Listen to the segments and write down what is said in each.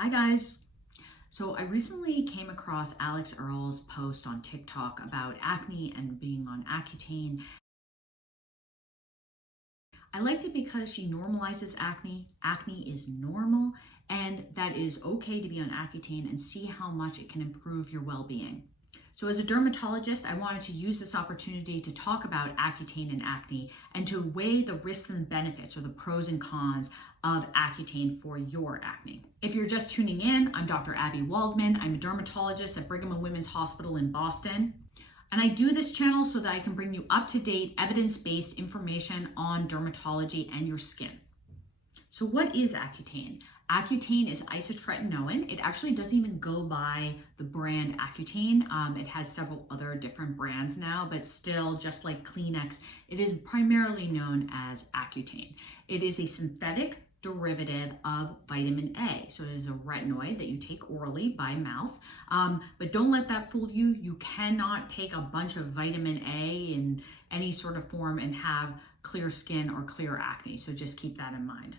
Hi guys. So I recently came across Alix Earle's post on TikTok about acne and being on Accutane. I liked it because she normalizes acne. Acne is normal and that is okay to be on Accutane and see how much it can improve your well-being. So as a dermatologist, I wanted to use this opportunity to talk about Accutane and acne and to weigh the risks and benefits or the pros and cons of Accutane for your acne. If you're just tuning in, I'm Dr. Abby Waldman. I'm a dermatologist at Brigham and Women's Hospital in Boston. And I do this channel so that I can bring you up-to-date evidence-based information on dermatology and your skin. So what is Accutane? Accutane is isotretinoin. It actually doesn't even go by the brand Accutane. It has several other different brands now, but still, just like Kleenex, it is primarily known as Accutane. It is a synthetic derivative of vitamin A. So it is a retinoid that you take orally by mouth. But don't let that fool you. You cannot take a bunch of vitamin A in any sort of form and have clear skin or clear acne. So just keep that in mind.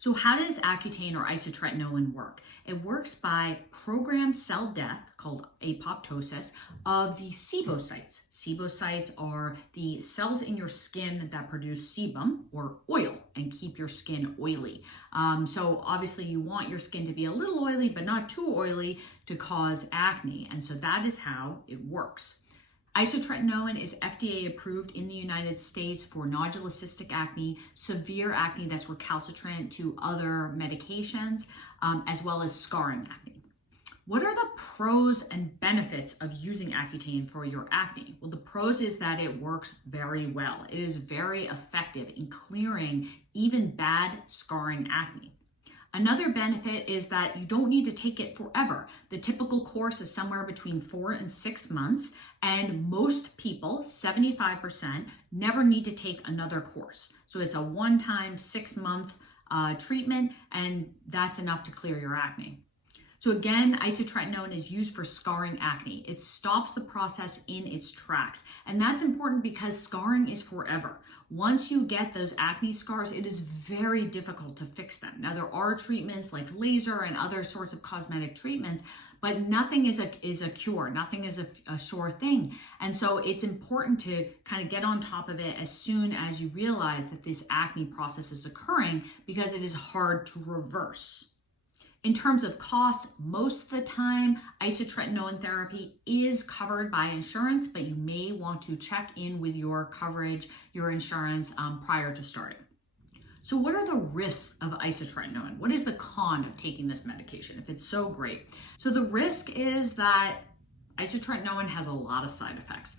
So how does Accutane or isotretinoin work? It works by programmed cell death, called apoptosis, of the sebocytes. Sebocytes are the cells in your skin that produce sebum, or oil, and keep your skin oily. So obviously you want your skin to be a little oily, but not too oily to cause acne. And so that is how it works. Isotretinoin is FDA approved in the United States for nodular cystic acne, severe acne that's recalcitrant to other medications, as well as scarring acne. What are the pros and benefits of using Accutane for your acne? Well, the pros is that it works very well. It is very effective in clearing even bad scarring acne. Another benefit is that you don't need to take it forever. The typical course is somewhere between 4 and 6 months, and most people, 75%, never need to take another course. So it's a one-time 6-month treatment, and that's enough to clear your acne. So again, isotretinoin is used for scarring acne. It stops the process in its tracks. And that's important because scarring is forever. Once you get those acne scars, it is very difficult to fix them. Now, there are treatments like laser and other sorts of cosmetic treatments, but nothing is a cure. Nothing is a sure thing. And so it's important to kind of get on top of it as soon as you realize that this acne process is occurring, because it is hard to reverse. In terms of cost, most of the time, isotretinoin therapy is covered by insurance, but you may want to check in with your coverage, your insurance, prior to starting. So what are the risks of isotretinoin? What is the con of taking this medication if it's so great? So the risk is that isotretinoin has a lot of side effects.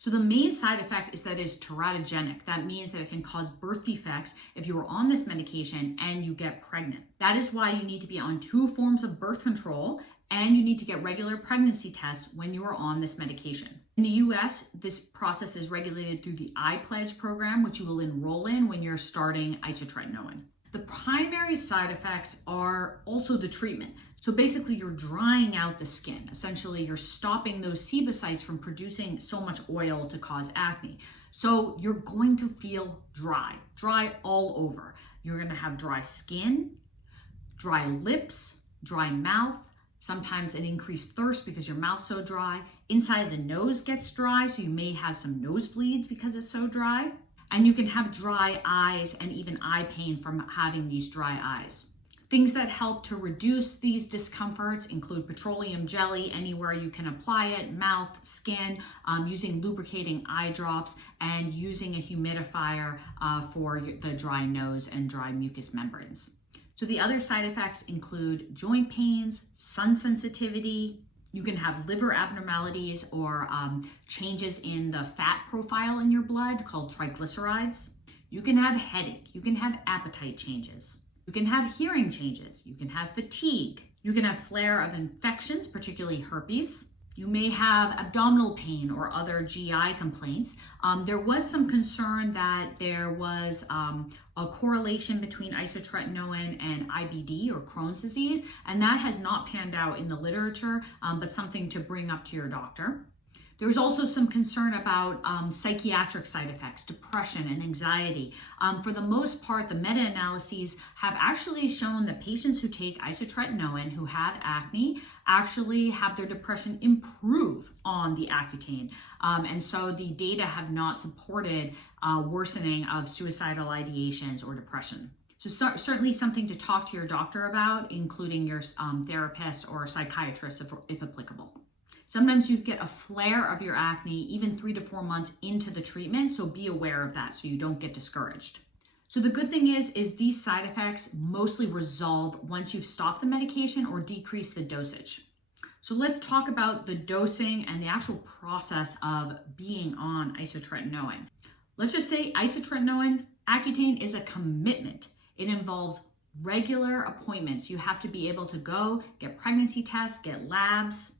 So the main side effect is that it's teratogenic. That means that it can cause birth defects if you are on this medication and you get pregnant. That is why you need to be on 2 forms of birth control, and you need to get regular pregnancy tests when you are on this medication. In the US, this process is regulated through the iPledge program, which you will enroll in when you're starting isotretinoin. The primary side effects are also the treatment. So basically you're drying out the skin. Essentially, you're stopping those sebocytes from producing so much oil to cause acne. So you're going to feel dry all over. You're going to have dry skin, dry lips, dry mouth, sometimes an increased thirst because your mouth's so dry. Inside of the nose gets dry, so you may have some nosebleeds because it's so dry. And you can have dry eyes and even eye pain from having these dry eyes. Things that help to reduce these discomforts include petroleum jelly anywhere you can apply it, mouth, skin, using lubricating eye drops, and using a humidifier for the dry nose and dry mucous membranes. So the other side effects include joint pains, sun sensitivity. You can have liver abnormalities or changes in the fat profile in your blood called triglycerides. You can have headache. You can have appetite changes. You can have hearing changes. You can have fatigue. You can have flare of infections, particularly herpes. You may have abdominal pain or other GI complaints. There was some concern that there was a correlation between isotretinoin and IBD or Crohn's disease, and that has not panned out in the literature, but something to bring up to your doctor. There's also some concern about psychiatric side effects, depression and anxiety. For the most part, the meta-analyses have actually shown that patients who take isotretinoin who have acne actually have their depression improve on the Accutane. And so the data have not supported worsening of suicidal ideations or depression. So certainly something to talk to your doctor about, including your therapist or psychiatrist if applicable. Sometimes you get a flare of your acne even 3 to 4 months into the treatment, so be aware of that so you don't get discouraged. So the good thing is these side effects mostly resolve once you've stopped the medication or decreased the dosage. So let's talk about the dosing and the actual process of being on isotretinoin. Let's just say isotretinoin, Accutane is a commitment. It involves regular appointments. You have to be able to go get pregnancy tests, get labs.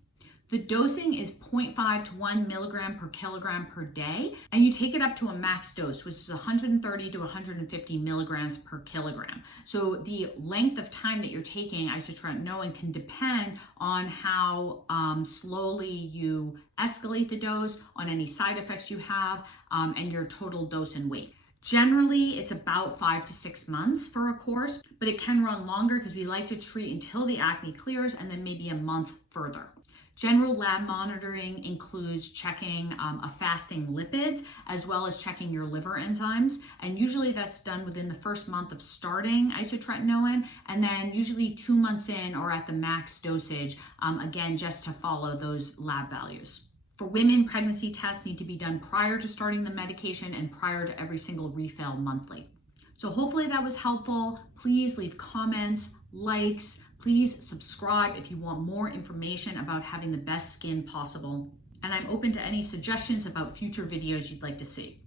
The dosing is 0.5 to 1 milligram per kilogram per day, and you take it up to a max dose, which is 130 to 150 milligrams per kilogram. So the length of time that you're taking isotretinoin can depend on how slowly you escalate the dose, on any side effects you have, and your total dose and weight. Generally, it's about 5 to 6 months for a course, but it can run longer because we like to treat until the acne clears and then maybe a month further. General lab monitoring includes checking a fasting lipids as well as checking your liver enzymes. And usually that's done within the first month of starting isotretinoin, and then usually 2 months in or at the max dosage, again, just to follow those lab values. For women, pregnancy tests need to be done prior to starting the medication and prior to every single refill monthly. So hopefully that was helpful. Please leave comments, likes. Please subscribe if you want more information about having the best skin possible. And I'm open to any suggestions about future videos you'd like to see.